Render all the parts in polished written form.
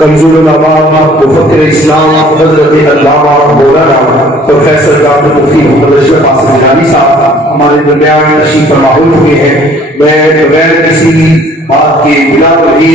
کنزول العلماء مفکر اسلام حضرت علامہ مولانا پروفیسر ڈاکٹر مفتی محمد اشرف قاسم گیلانی صاحب ہمارے درمیان تشریف فرما ہو چکے ہیں. میں بغیر کسی بات کے بلا وحی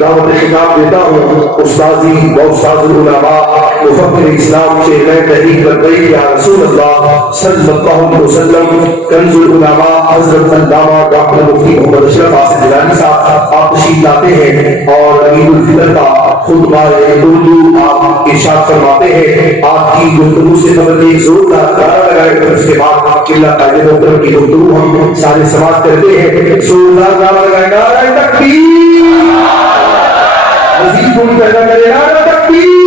دعوت خطاب دیتا ہوں استاذی و استاذ العلماء مفکر اسلام چہرہ تحریک لبیک یا رسول اللہ صلی اللہ علیہ وسلم کنز العلماء حضرت علامہ ڈاکٹر مفتی محمد اشرف قاسم گیلانی صاحب آپ تشریف لاتے ہیں اور عید الفطر کا خطبہ اردو آپ ارشاد فرماتے ہیں. آپ کی گفتگو سے قبل ایک زوردار نعرہ لگائے گا, اس کے بعد قلہ قائد محترم کی گفتگو ہم سارے سماعت کرتے ہیں. زوردار نعرہ لگائے گا نعرہ تکبیر, مزید بول پیدا کرے نعرہ تکبیر.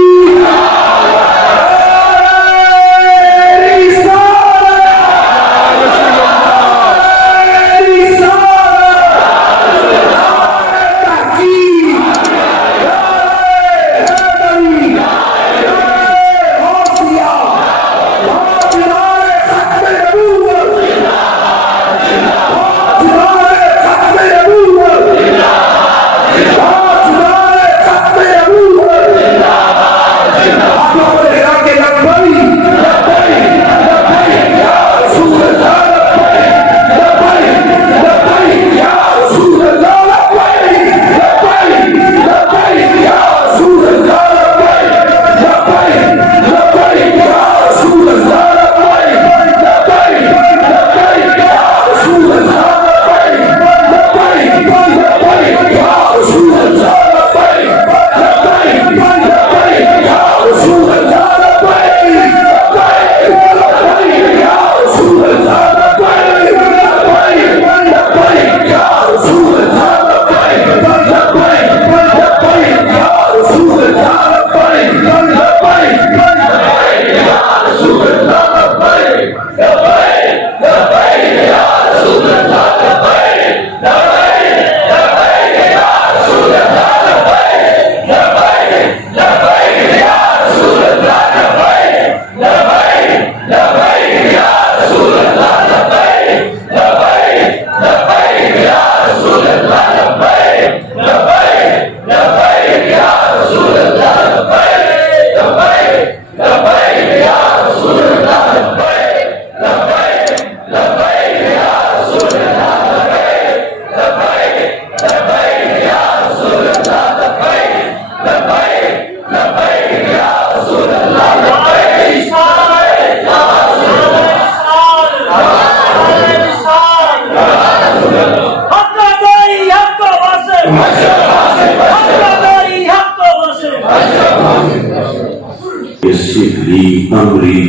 يسر لي أمري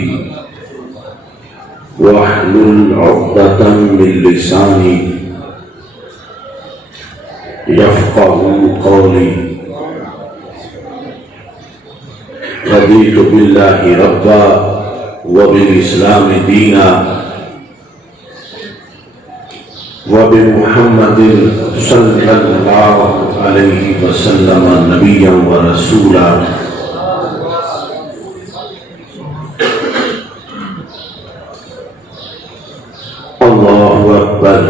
واحلل عقدة من لساني يفقهوا قولي. رضيت بالله ربا وبالإسلام دينا وبمحمد صلى الله عليه وسلم نبيا ورسولا. الله أكبر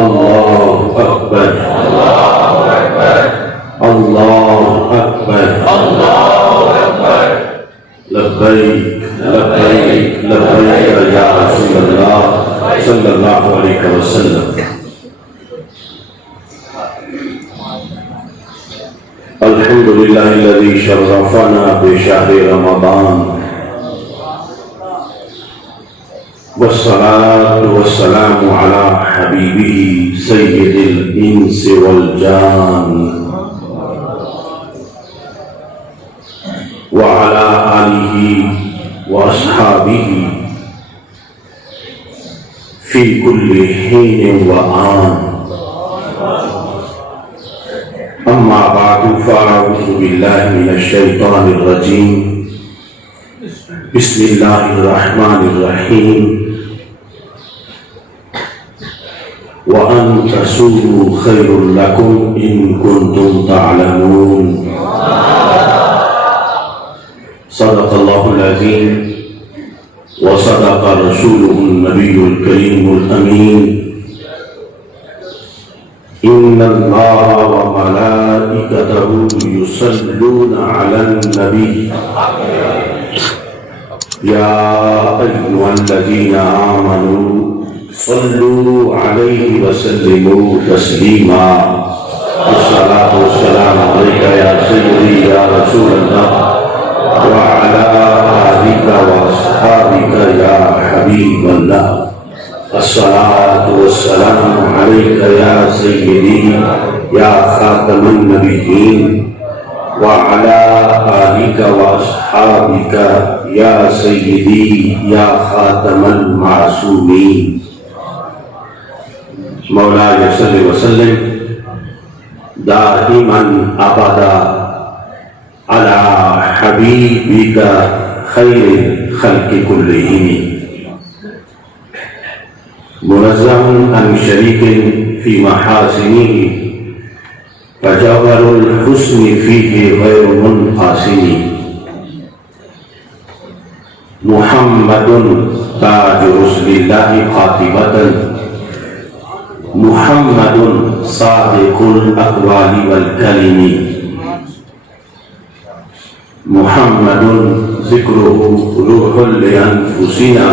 الله أكبر الله أكبر لبيك لبيك لبيك يا رسول الله صلى الله عليه وسلم. الحمد لله الذي شرفنا بشهر رمضان والصلاة والسلام على حبيبه سيد الإنس والجان وعلى آله وأصحابه في كل حين وآن. أما بعد فأعوذ بالله من الشيطان الرجيم. بسم الله الرحمن الرحيم. وأن تصوموا خير لكم إن كنتم تعلمون. صدق الله العظيم وصدق رسوله النبي الكريم الأمين. إن الله وملائكته يصلون على النبي يا أيها الذين آمنوا صلوا عليه وسلموا تسليما. الصلاة والسلام عليك يا سيدي يا رسول الله وعلى آلك وأصحابك يا حبيب الله. الصلاة والسلام عليك يا سيدي يا خاتم النبيين وعلى آلك وأصحابك يا سيدي يا خاتم المعصومين. مولاي صل وسلم دائما أبدا على حبيبك خير الخلق كلهم. منزه عن شريك في محاسنه فجوهر الحسن فيه غير منقسم. محمد تاج رسل الله قاطبة محمد صادق الأقوال والكلم. محمد ذكره روح لأنفسنا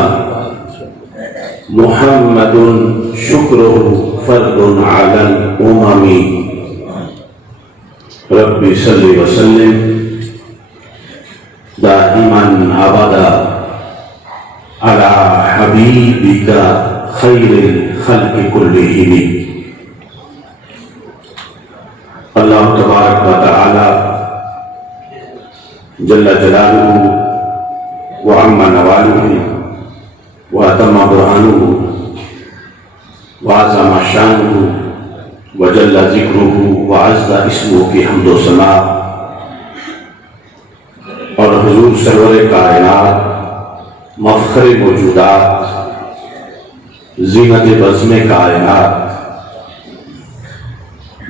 محمد شكره فرد على الأمم. رب صل وسلم دائما أبدا على حبيبك خير الخلق كلهم. اللہ تبارک و تعالی جل جلالہ وعم نوالہ وأتم برهانه وعظم شانه وجل ذکره وعز اسمه کی حمد و ثنا اور حضور سرور کائنات مفخر موجودات زینت بزم کائنات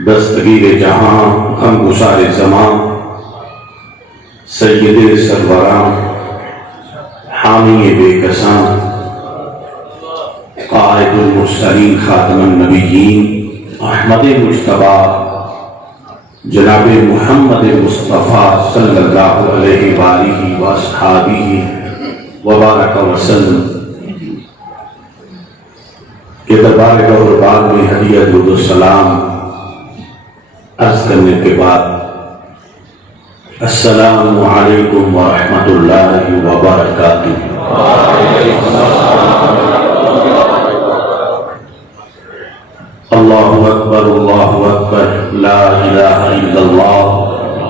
دستگیر جہاں غم گسار زمان سید سروران حامی بے کساں قائد المرسلین خاتم النبیین احمد مجتبی جناب محمد مصطفیٰ صلی اللہ علیہ وآلہ واصحابہ وبارک وسلم کے دربار قربان میں ہدیہ درود السلام عرض کرنے کے بعد السلام علیکم ورحمۃ اللہ وبرکاتہ. اللہ اکبر لا الہ الا اللہ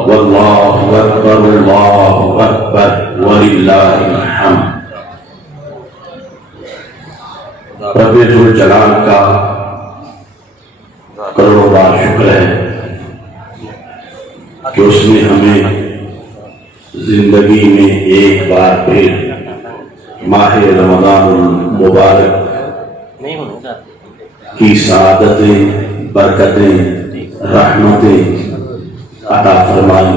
واللہ اکبر اللہ اکبر وللہ الحمد۔ رب ذوالجلال کا کروڑوں بار شکر ہے کہ اس نے ہمیں زندگی میں ایک بار پھر ماہ رمضان المبارک کی سعادتیں، برکتیں، رحمتیں عطا فرمائی۔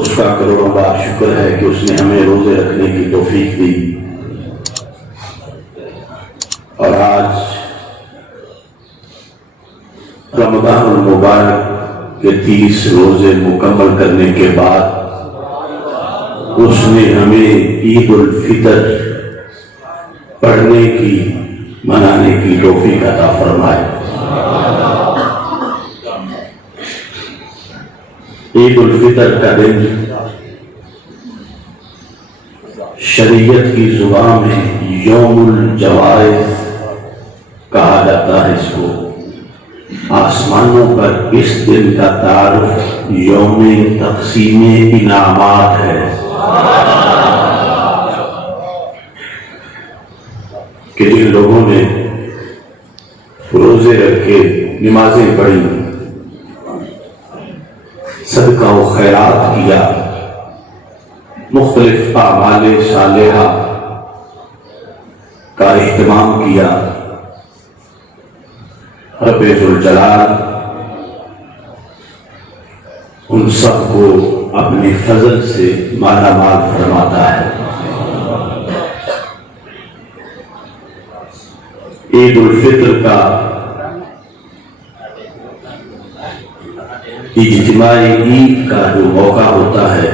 اس کا کروڑوں بار شکر ہے کہ اس نے ہمیں روزے رکھنے کی توفیق دی، اور آج رمضان المبارک کے 30 روزے مکمل کرنے کے بعد اس نے ہمیں عید الفطر پڑھنے کی، منانے کی توفیق عطا فرمائے۔ عید الفطر کا دن شریعت کی زبان میں یوم الجوائز کہا جاتا ہے اس کو۔ آسمانوں پر اس دن کا تعارف یوم تقسیم انعامات ہے، کہ جن لوگوں نے روزے رکھے، نمازیں پڑھی، صدقہ و خیرات کیا، مختلف اعمال صالحہ کا اہتمام کیا، رب ذوالجلال ان سب کو اپنے فضل سے مالا مال فرماتا ہے۔ عید الفطر کا اجتماعی عید کا جو موقع ہوتا ہے،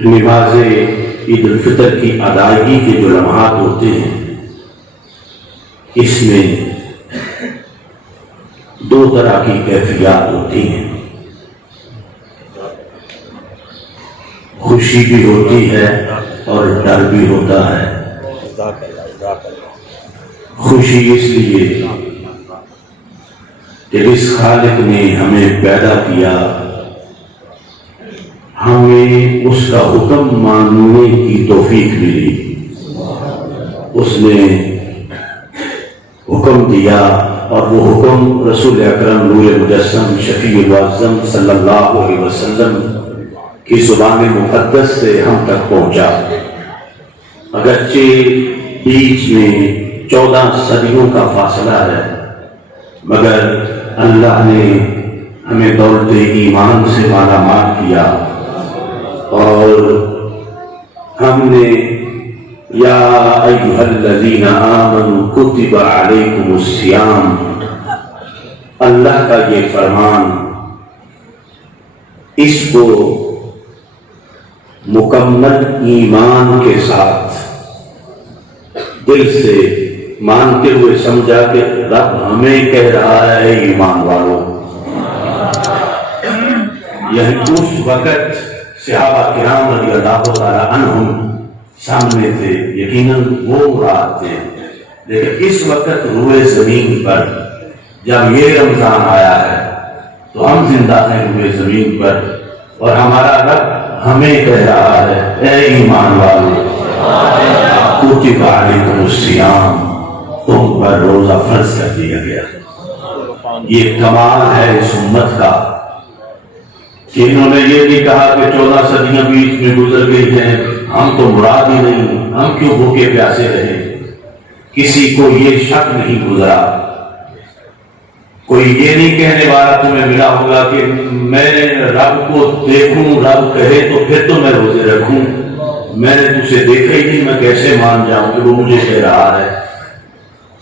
نماز عید الفطر کی ادائیگی کے جو لمحات ہوتے ہیں، اس میں دو طرح کی کیفیات ہوتی ہیں، خوشی بھی ہوتی ہے اور ڈر بھی ہوتا ہے۔ خوشی اس لیے کہ اس خالق نے ہمیں پیدا کیا، ہمیں اس کا حکم ماننے کی توفیق ملی، اس نے حکم دیا، اور وہ حکم رسول اکرم نور مجسم شفیع الاعظم صلی اللہ علیہ وسلم کی زبان مقدس سے ہم تک پہنچا۔ اگرچہ بیچ میں 14 صدیوں کا فاصلہ ہے، مگر اللہ نے ہمیں دولت ایمان سے مالا مال کیا، اور ہم نے یا ایھا الذین آمنوا کتب علیکم الصیام، اللہ کا یہ فرمان، اس کو مکمل ایمان کے ساتھ دل سے مانتے ہوئے سمجھا کہ رب ہمیں کہہ رہا ہے ایمان والوں۔ یعنی اس وقت صحابہ کرام رضی اللہ تعالی عنہم سامنے تھے، یقیناً وہ مراد تھے، لیکن اس وقت روئے زمین پر جب یہ رمضان آیا ہے تو ہم زندہ ہیں روئے زمین پر، اور ہمارا رب ہمیں کہہ رہا ہے اے ایمان والو کتب علیکم الصیام، تم پر روزہ فرض کر دیا گیا۔ یہ کمال ہے اس امت کا کہ انہوں نے یہ نہیں کہا کہ 14 صدیاں بیچ میں گزر گئی ہیں، ہم تو مراد ہی نہیں، ہم کیوں بھوکے پیاسے رہے۔ کسی کو یہ شک نہیں گزرا، کوئی یہ نہیں کہنے والا تمہیں ملا ہوگا کہ میں رب کو دیکھوں، رب کہے تو پھر تو میں روزے رکھوں، میں نے تجھے دیکھا ہی نہیں، میں کیسے مان جاؤں کہ وہ مجھے کہہ رہا ہے۔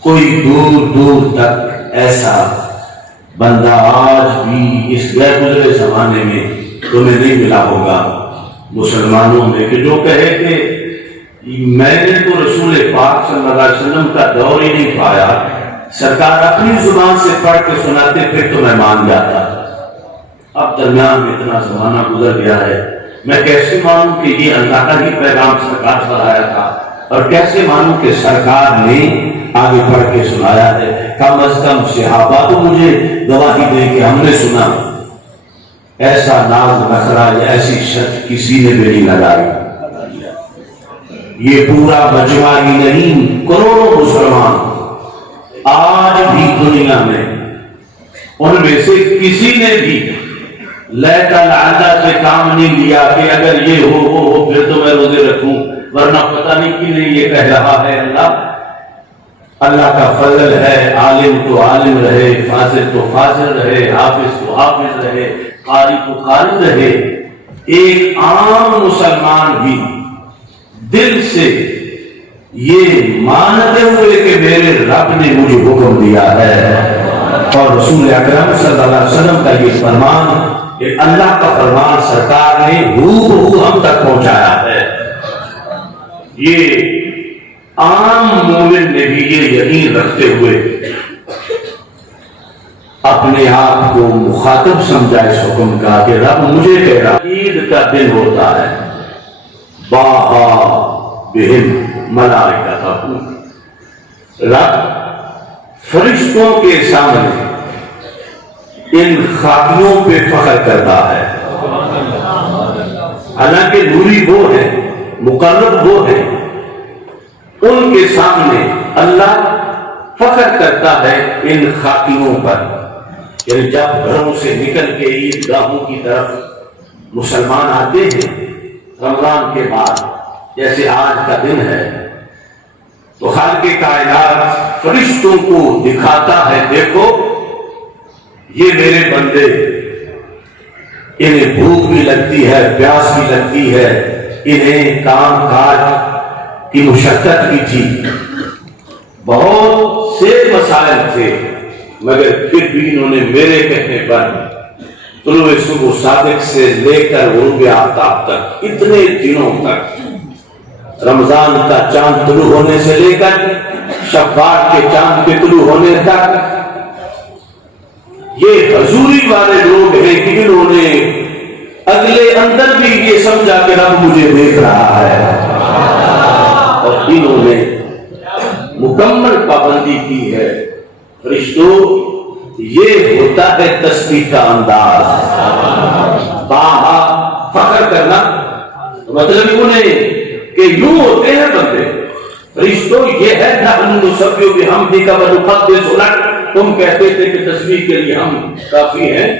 کوئی دور دور تک ایسا بندہ آج بھی اس غیر گزرے زمانے میں تمہیں نہیں ملا ہوگا مسلمانوں میں کہ جو کہے کہ میں نے تو رسول پاک صلی اللہ علیہ وسلم کا دور ہی نہیں پایا، سرکار اپنی زبان سے پڑھ کے سناتے پھر تو میں مان جاتا۔ اب درمیان میں اتنا زمانہ گزر گیا ہے، میں کیسے مانوں کہ یہ اللہ کا ہی پیغام سرکار پر آیا تھا، اور کیسے مانوں کہ سرکار نے آگے پڑھ کے سنایا ہے۔ کم از کم صحابہ تو مجھے گواہی دے کہ ہم نے سنا ایسا ناز نخرا یا ایسی شرط کسی نے بھی نہیں لگائی. یہ پورا مجمع ہی نہیں، کروڑوں مسلمان آج بھی دنیا میں ان میں سے کسی نے بھی لیتا لعلہ سے کام نہیں لیا کہ اگر یہ ہو پھر تو میں روزے رکھوں، ورنہ پتہ نہیں کیوں نہیں یہ کہہ رہا ہے. اللہ کا فضل ہے، عالم تو عالم رہے، فاضل تو فاضل رہے، حافظ تو حافظ رہے، قاری تو قاری رہے. ایک عام مسلمان بھی دل سے یہ مانتے ہوئے کہ میرے رب نے مجھے حکم دیا ہے اور رسول اکرم صلی اللہ علیہ وسلم کا یہ فرمان، کہ اللہ کا فرمان سرکار نے ہو ہم تک پہنچایا ہے، یہ عام مومن نے بھی یہ یقین رکھتے ہوئے اپنے آپ کو مخاطب سمجھا اس حکم کا کہ رب مجھے کہہ رہا عید کا دن ہوتا ہے، باہا بہم ملائکتہ، رب فرشتوں کے سامنے ان خاکیوں پہ فخر کرتا ہے. حالانکہ نوری وہ ہے، مقرب وہ ہے، ان کے سامنے اللہ فخر کرتا ہے ان خاکیوں پر. یعنی جب گھروں سے نکل کے عیدگاہوں کی طرف مسلمان آتے ہیں رمضان کے بعد، جیسے آج کا دن ہے، تو خالق کائنات فرشتوں کو دکھاتا ہے دیکھو یہ میرے بندے، انہیں بھوک بھی لگتی ہے، پیاس بھی لگتی ہے، انہیں کام کاج کی مشقت بھی تھی، بہت سے مسائل تھے، مگر پھر بھی انہوں نے میرے کہنے پر طلوع صبح صادق سے لے کر غروب آفتاب تک اتنے دنوں تک، رمضان کا چاند طلوع ہونے سے لے کر شوال کے چاند کے طلوع ہونے تک، یہ حضوری والے لوگ ہیں کہ انہوں نے اگلے اندر بھی یہ سمجھا کہ رب مجھے دیکھ رہا ہے، اور انہوں نے مکمل پابندی کی ہے. فرشتوں یہ ہوتا ہے تسبیح کا انداز، باہا فخر کرنا، مطلب انہیں کہ یوں ہوتے ہیں بندے. فرشتوں یہ ہے نحن نسبح بحمدک ونقدس لک، تم کہتے تھے کہ تسبیح کے لیے ہم کافی ہیں،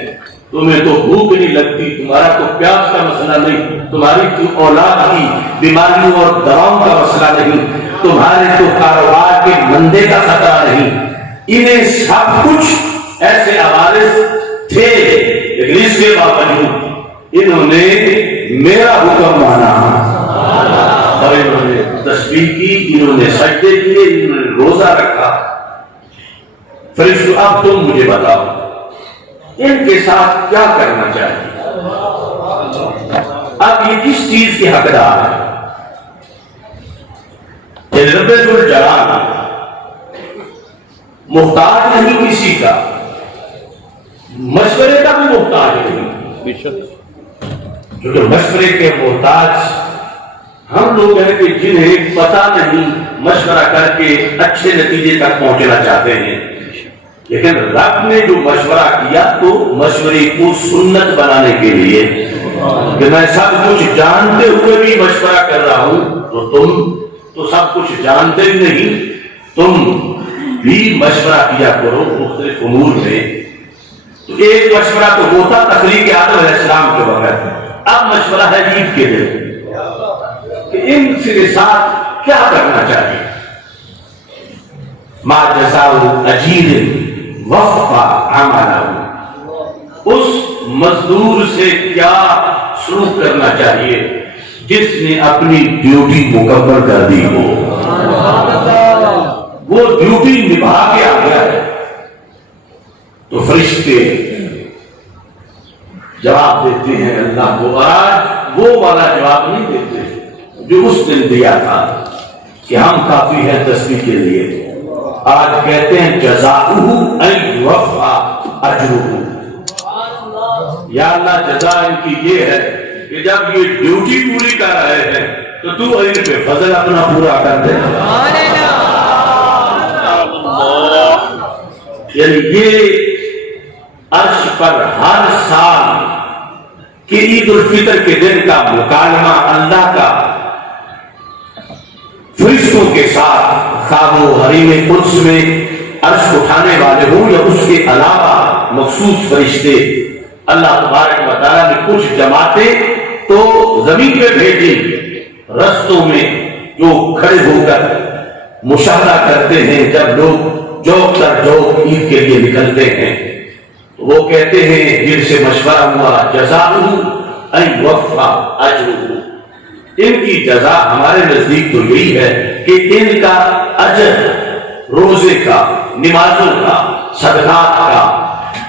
تمہیں تو بھوک نہیں لگتی، تمہارا تو پیاس کا مسئلہ نہیں، تمہاری تو اولاد کی بیماریوں اور دواؤں کا مسئلہ نہیں، تمہارے تو کاروبار کے مندے کا خطرہ نہیں. انہیں سب کچھ ایسے عوارض تھے، لیکن اس کے باوجود انہوں نے میرا حکم مانا اور انہوں نے تسبیح کی، انہوں نے سجدے کیے، انہوں نے روزہ رکھا. فرشتوں اب تم مجھے بتاؤ ان کے ساتھ کیا کرنا چاہیے؟ اب یہ کس چیز کے حقدار ہے؟ رب الجلال محتاج نہیں کسی کا، مشورے کا بھی محتاج نہیں، جو کہ مشورے کے محتاج ہم لوگ ہیں کہ جنہیں پتہ نہیں مشورہ کر کے اچھے نتیجے تک پہنچنا چاہتے ہیں. لیکن رب نے جو مشورہ کیا تو مشورے کو سنت بنانے کے لیے کہ میں سب کچھ جانتے ہوئے بھی مشورہ کر رہا ہوں، تو تم تو سب کچھ جانتے ہی نہیں، تم بھی مشورہ کیا کرو مختلف امور میں. تو ایک مشورہ تو ہوتا تخلیق آدم علیہ السلام کے وقت، اب مشورہ ہے عید کے دن کہ ان کے ساتھ کیا کرنا چاہیے. ما جزاء اجیر وفق عملہ، اس مزدور سے کیا سلوک کرنا چاہیے جس نے اپنی ڈیوٹی مکمل کر دی ہو، وہ ڈیوٹی نبھا کے آ گیا ہے. تو فرشتے جواب دیتے ہیں اللہ کو، اور آج وہ والا جواب نہیں دیتے جو اس دن دیا تھا کہ ہم کافی ہیں تسبیح کے لیے. آج کہتے ہیں جزاؤہ ان یوفی اجرہ، یا اللہ جزا ان کی یہ ہے کہ جب یہ ڈیوٹی پوری کر رہے ہیں تو ان پہ فضل اپنا پورا کر دے. یعنی یہ عرش پر ہر سال کہ عید الفطر کے دن کا مکالمہ اللہ کا فرشتوں کے ساتھ خواب و حریم قدس میں عرش اٹھانے والے ہوں یا اس کے علاوہ مخصوص فرشتے، اللہ تبارک و تعالیٰ نے کچھ جماعتیں تو زمین پہ بھیجی، رستوں میں جو کھڑے ہو کر مشاہدہ کرتے ہیں جب لوگ جوک در جوک عید کے لیے نکلتے ہیں، وہ کہتے ہیں جن سے مشورہ ہوا جزاؤہ ان وفا اجرہ، ان کی جزا ہمارے نزدیک تو یہی ہے کہ ان کا اجر روزے کا، نمازوں کا، صدقات کا،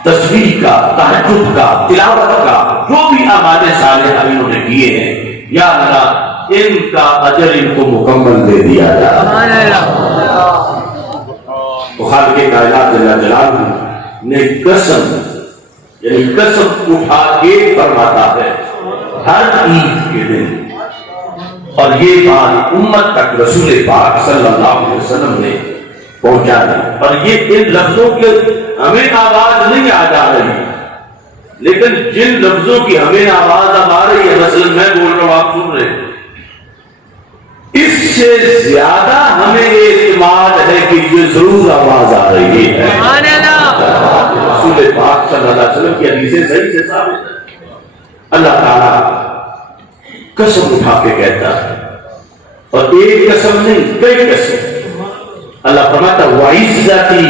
تسبیح کا، تہجد کا، تلاوت کا، جو بھی اعمال صالحہ انہوں نے کیے ہیں، یا اللہ ان کا اجر ان کو مکمل دے دیا جائے۔ تو خالق کائنات جل جلالہ نے قسم، یعنی قسم اٹھا کے فرماتا ہے ہر عید کے دن، اور یہ بات امت تک رسول پاک صلی اللہ علیہ وسلم نے پہنچا دی، اور یہ ان لفظوں کے ہمیں آواز نہیں آ جا رہی، لیکن جن لفظوں کی ہمیں آواز اب آ رہی ہے، مثلا میں بول رہا ہوں آپ سن رہے ہیں، اس سے زیادہ ہمیں اعتماد ہے کہ یہ ضرور آواز آ رہی ہے۔ رسول پاک صلی اللہ علیہ وسلم کی حدیثیں صحیح سے ثابت ہے۔ اللہ تعالیٰ قسم اٹھا کے کہتا ہے، اور ایک قسم نہیں کئی قسم۔ اللہ فرماتا ہے وَعِزَّتِي،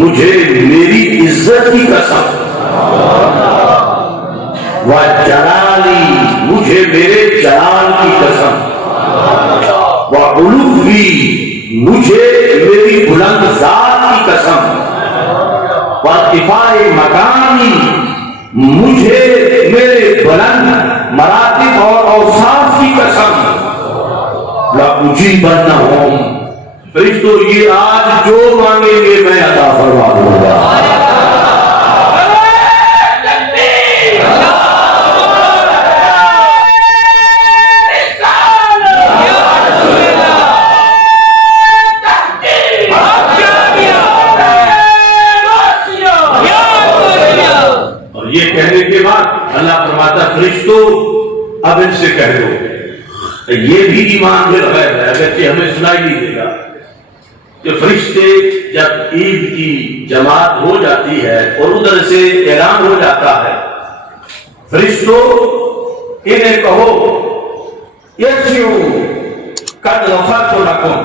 مجھے میری عزت کی قسم، وَجَلَالِي، مجھے میرے جلال کی قسم، وَعُلُوِّي، مجھے میری بلند ذات کی قسم، وَارْتِفَاعِ مَقَامِي، مجھے میرے بلند مراتب اور اوصاف کی قسم، لَأُجِيبَنَّهُمْ، فرشتوں یہ آج جو مانگیں گے میں عطا فرما دوں گا۔ اور یہ کہنے کے بعد اللہ فرماتا فرشتوں اب ان سے کہہ دو، یہ بھی ایمان بالغیب ہے، اگرچہ ہمیں سنائی نہیں دے گا کہ فرشتے جب عید کی جماعت ہو جاتی ہے اور ادھر سے اعلان ہو جاتا ہے، فرشتوں انہیں کہو یرجعوا قد غفرت لکم،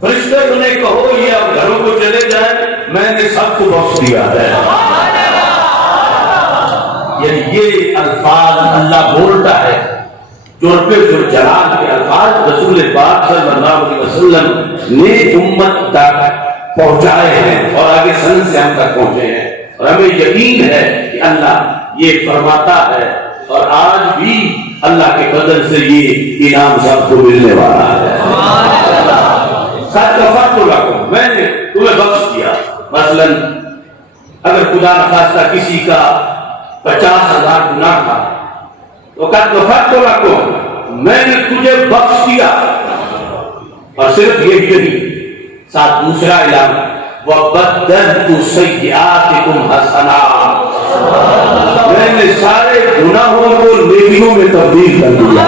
فرشتے انہیں کہو یہ اب گھروں کو چلے جائیں، میں نے سب کو بخش دیا ہے۔ یعنی یہ الفاظ اللہ بولتا ہے، چورپے جو جلال کے الفاظ رسول پاک صلی اللہ علیہ وسلم نے امت تک پہنچائے ہیں اور آگے سن سے ہم تک پہنچے ہیں، اور ہمیں یقین ہے کہ اللہ یہ فرماتا ہے، اور آج بھی اللہ کے فضل سے یہ انعام سب کو ملنے والا ہے۔ قد غفرت لکم، میں نے تمہیں بخش دیا۔ مثلا اگر خدا نخواستہ کسی کا 50,000 گناہ تھا تو قد غفرت لکم، میں نے تجھے بخش دیا، اور صرف یہ نہیں، ساتھ دوسرا اعلان وَبَدَّلْتُ سَيِّئَاتِكُمْ حَسَنَاتٍ، میں نے سارے گناہوں کو نیکیوں میں تبدیل کر دیا۔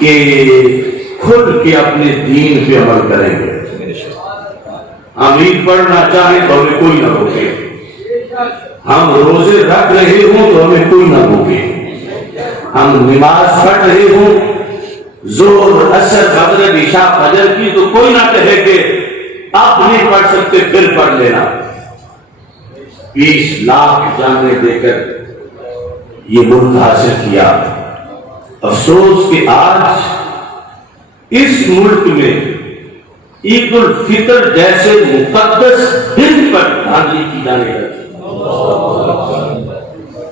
کہ کھل کے اپنے دین پہ عمل کریں گے، ہم عید پڑھنا چاہیں تو ہمیں کوئی نہ روکے، ہم روزے رکھ رہے ہوں تو ہمیں کوئی نہ روکے، ہم نماز پڑھ رہے ہوں ظہر عصر مغرب عشاء فجر کی تو کوئی نہ کہے کہ آپ نہیں پڑھ سکتے پھر پڑھ لینا۔ 20 لاکھ جانیں دے کر یہ ملک حاصل کیا، افسوس کہ آج اس ملک میں عید الفطر جیسے مقدس دن پر دھاندلی کی جانے لگی۔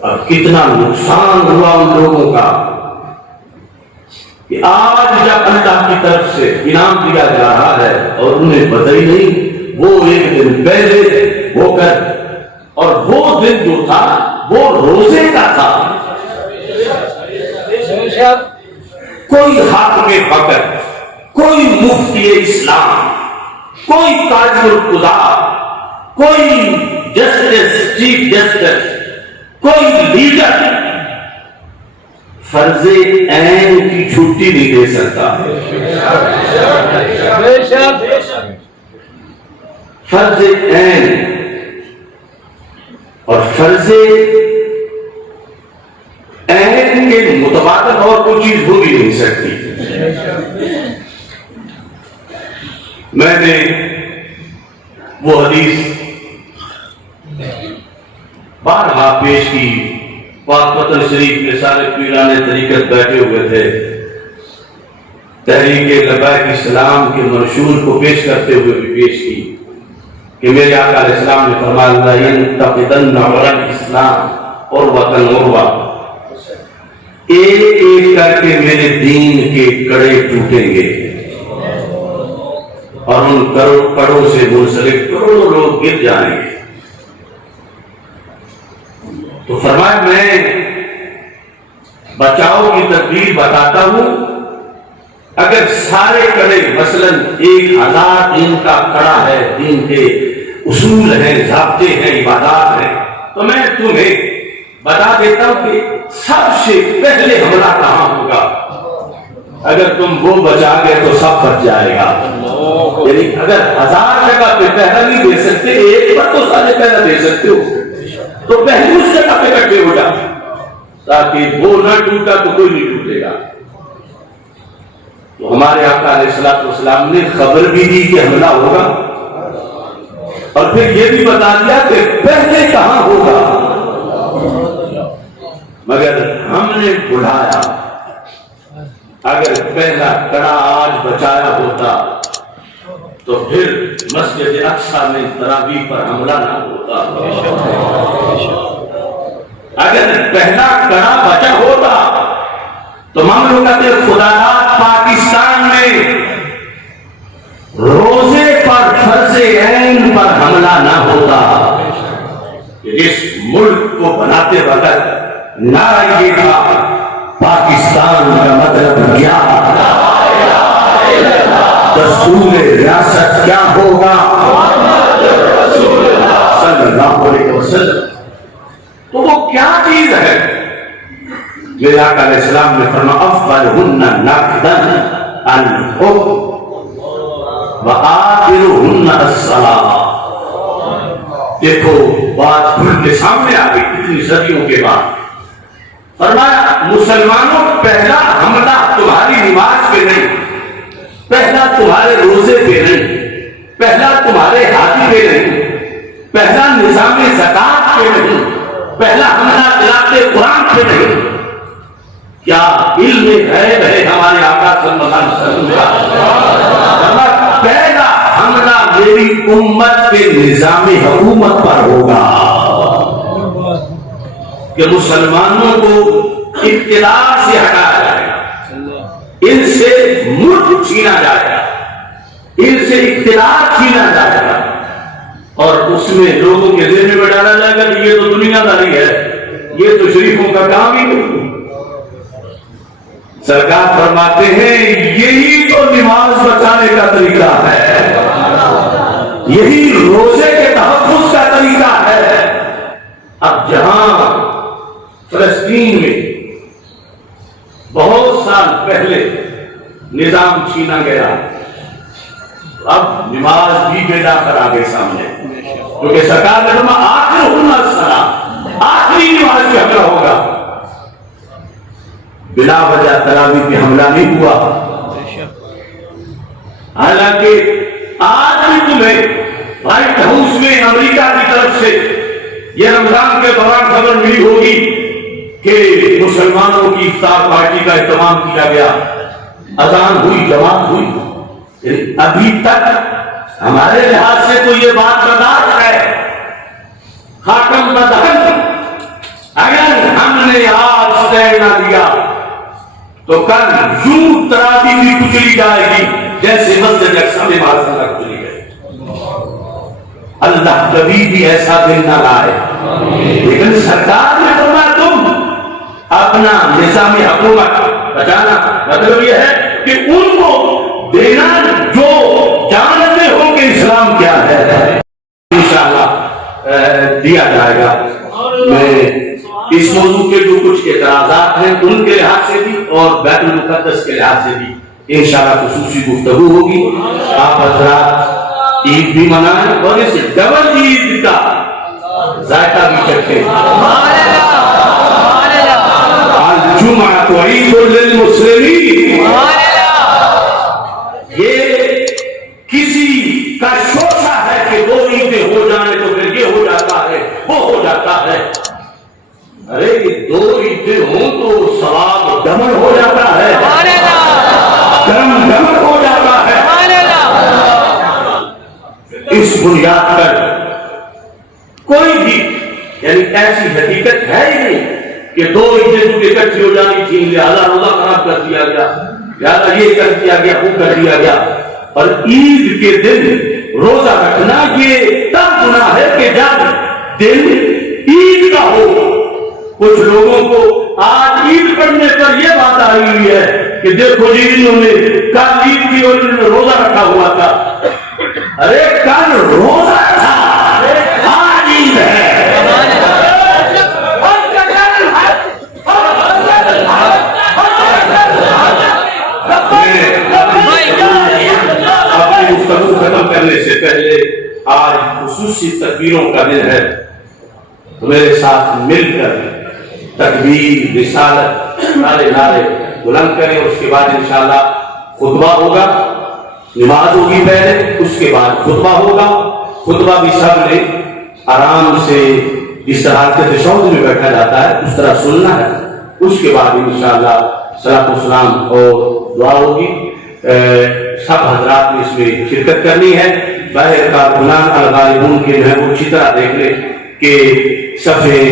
اب کتنا نقصان ہوا ان لوگوں کا کہ آج جب اللہ کی طرف سے انعام دیا جا رہا ہے اور انہیں پتہ ہی نہیں، وہ ایک دن پہلے ہو کر، اور وہ دن جو تھا وہ روزے کا تھا، کوئی حاکم وقت، کوئی مفتی اسلام، کوئی قاضی القضا، کوئی جسٹس، چیف جسٹس، کوئی لیڈر فرض عین کی چھٹی نہیں دے سکتا۔ فرض عین اور فرض عین کے متبادل اور کوئی چیز ہو بھی نہیں سکتی۔ میں نے وہ حدیث بارہا پیش کی، پاک وطن شریف کے سارے پیران طریقت بیٹھے ہوئے تھے، تحریک لبیک اسلام کے منشور کو پیش کرتے ہوئے بھی پیش کی کہ میرے آقا علیہ السلام نے فرمایا ينتقدن عرى الاسلام عروة عروة، ایک ایک کر کے میرے دین کے کڑے ٹوٹیں گے اور ان کڑوں سے منسلک کروڑوں لوگ گر جائیں گے۔ تو فرمایا میں بچاؤ کی تدبیر بتاتا ہوں، اگر سارے کڑے مثلا 1000 دین کا کڑا ہے، دین کے اصول ہیں، ضابطے ہیں، عبادات ہیں، تو میں تمہیں بتا دیتا ہوں کہ سب سے پہلے حملہ کہاں ہوگا۔ اگر تم وہ بچا گئے تو سب بچ جائے گا۔ یعنی اگر 1000 جگہ پہ پہلا نہیں دے سکتے، ایک پر تو سارے پہلا دے سکتے ہو، تو پہلے اس جگہ پہ کٹے ہو جا تاکہ وہ نہ ٹوٹا تو کوئی نہیں ٹوٹے گا۔ تو ہمارے آقا علیہ السلام نے خبر بھی دی کہ حملہ ہوگا، اور پھر یہ بھی بتا دیا کہ پہلے کہاں ہوگا، مگر ہم نے بڑھایا۔ اگر پہلا کڑا آج بچایا ہوتا تو پھر مسجد اقصی میں تراویح پر حملہ نہ ہوتا۔ اگر پہلا کڑا بچا ہوتا تو مملکت خدا پاکستان میں روزے پر فرض عین پر حملہ نہ ہوتا۔ اس ملک کو بناتے وقت نعرہ یہ تھا، پاکستان کا مطلب کیا، دستور ریاست کیا ہوگا، صلی اللہ علیہ وسلم۔ تو وہ کیا چیز ہے؟ میرے آقا علیہ السلام نے فرمایا افضلہن نقداً الحب وآخرہن الصلاۃ۔ دیکھو بات کھل کے سامنے آ گئی اتنی صدیوں کے بعد۔ فرمایا مسلمانوں پہلا حملہ تمہاری نماز پہ نہیں، پہلا تمہارے روزے پہ نہیں، پہلا تمہارے حاجی پہ نہیں، پہلا نظام زکات پہ نہیں، پہلا حملہ قراءت قرآن پہ نہیں۔ کیا علم غیب ہے ہمارے آقا صلی اللہ علیہ وسلم کا؟ پہلا حملہ میری امت کے نظام حکومت پر ہوگا کہ مسلمانوں کو اقتدار سے ہٹایا جائے گا، ان سے ملک چھینا جائے گا، ان سے اقتدار چھینا جائے گا، اور اس میں لوگوں کے ذہن میں ڈالا جائے گا کہ یہ تو دنیا داری ہے، یہ تو شریفوں کا کام ہی نہیں۔ سرکار فرماتے ہیں یہی تو نماز بچانے کا طریقہ ہے، یہی روزے کے تحفظ کا طریقہ ہے۔ اب جہاں فلسطین میں بہت سال پہلے نظام چھینا گیا، اب نماز بھی بے داخل آ گئے سامنے، کیونکہ سرکار نے فرمایا آخرہن الصلاۃ، آخری نماز پہ حملہ ہوگا۔ بلا وجہ تراویح پہ حملہ نہیں ہوا، حالانکہ آج بھی تمہیں وائٹ ہاؤس میں امریکہ کی طرف سے یہ رمضان کے دوران خبر ملی ہوگی کہ مسلمانوں کی افطار پارٹی کا اہتمام کیا گیا، اذان ہوئی، جماعت ہوئی۔ ابھی تک ہمارے لحاظ سے تو یہ بات برداشت ہے، خاتم بدہن اگر ہم نے آج اسٹینڈ نہ دیا تو کل یوں تراویح بھی کچلی جائے گی جیسے مسجد اقصی میں بارہ کچلی گئی۔ اللہ کبھی بھی ایسا دن نہ لائے، لیکن سرکار نے فرمایا تم اپنا نظام حکومت بچانا مطلب یہ ہے کہ ان کو دینا جو جانتے ہو کہ اسلام کیا ہے، انشاءاللہ دیا جائے گا۔ میں اس موضوع کے جو کچھ اعتراضات ہیں ان کے لحاظ سے بھی اور بیت المقدس کے لحاظ سے بھی انشاءاللہ خصوصی گفتگو ہوگی۔ آپ حضرات عید بھی منائیں اور اس ڈبل عید کا ذائقہ بھی چکھیں۔ الجمعۃ عید للمسلمین، یہ کسی کا شوشہ ہے کہ دو عیدیں ہو جائیں تو پھر یہ ہو جاتا ہے وہ ہو جاتا ہے۔ ارے یہ دو عیدیں ہوں تو ثواب ڈبل ہو جاتا ہے، کرم ڈبل ہو جاتا ہے۔ اس بنیاد پر کوئی بھی یعنی ایسی حقیقت ہے ہی نہیں کہ دو عیدیں تو اکٹھی ہو جانی تھی، لہذا روزہ خراب کر دیا گیا، لہذا یہ کر دیا گیا وہ کر دیا گیا۔ اور عید کے دن روزہ رکھنا یہ تب گناہ ہے کہ جب دن عید کا ہو۔ کچھ لوگوں کو آج عید پڑھنے پر یہ بات آئی ہوئی ہے کہ دیکھو جی انہوں نے کل عید کی اور انہوں نے روزہ رکھا ہوا تھا۔ ارے کل روزہ تھا، آج عید ہے۔ اپنی گفتگو ختم کرنے سے پہلے آج خصوصی تکبیروں کا دن ہے، تو میرے ساتھ مل کر تکبیر رسالت نعرے بلند کریں۔ اس کے بعد انشاءاللہ خطبہ ہوگا، نماز ہوگی پہلے، اس کے بعد خطبہ ہوگا۔ خطبہ بھی سب نے آرام سے جس طرح کے تشہد میں بیٹھا جاتا ہے اس طرح سننا ہے۔ اس کے بعد انشاءاللہ صلاۃ و سلام اور دعا ہوگی۔ سب حضرات نے اس میں شرکت کرنی ہے۔ باہر کارکنان الغالبون کے جو ہے وہ اچھی طرح دیکھ لیں کہ صفحے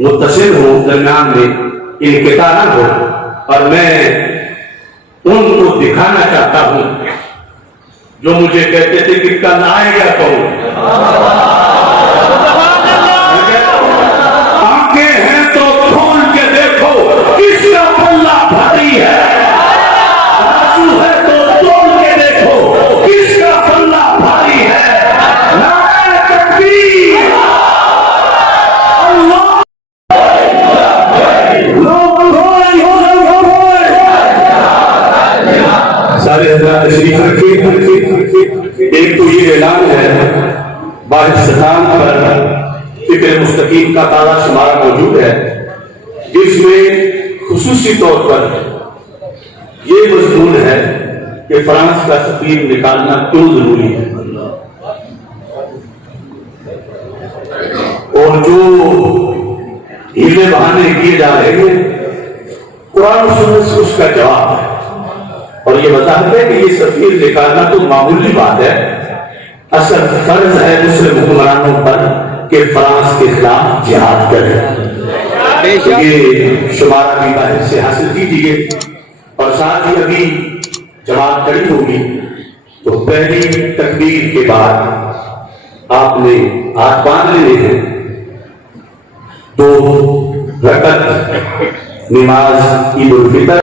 متصل ہو، درمیان میں انقطاع نہ ہو۔ اور میں ان کو دکھانا چاہتا ہوں جو مجھے کہتے تھے کہ کل آئے گا کون۔ آنکھیں ہیں تو کھول کے دیکھو کس کا پلہ بھاری ہے، آنسو ہے تو توڑ کے دیکھو کس کا پلہ بھاری ہے۔ نعرہ تکبیر، اللہ سارے حضرات تشریف رکھیں۔ ایک تو یہ اعلان ہے، باہستان پر فکر مستقیم کا تازہ شمارہ موجود ہے، جس میں خصوصی طور پر یہ مضمون ہے کہ فرانس کا سفیر نکالنا کیوں ضروری ہے، اور جو ہیلے بہانے کیے جا رہے ہیں قرآن و سنت سے اس کا جواب ہے۔ اور یہ وضاحت ہے کہ یہ سفیر نکالنا تو معمولی بات ہے، اصل فرض ہے مسلم حکمرانوں پر کہ فرانس کے خلاف جہاد کریں۔ یہ شمارہ بھی باہر سے حاصل کیجیے۔ اور ساتھ ہی ابھی جماعت کھڑی ہوگی تو پہلی تکبیر کے بعد آپ نے ہاتھ باندھ لینے ہیں۔ 2 رکعت نماز عید الفطر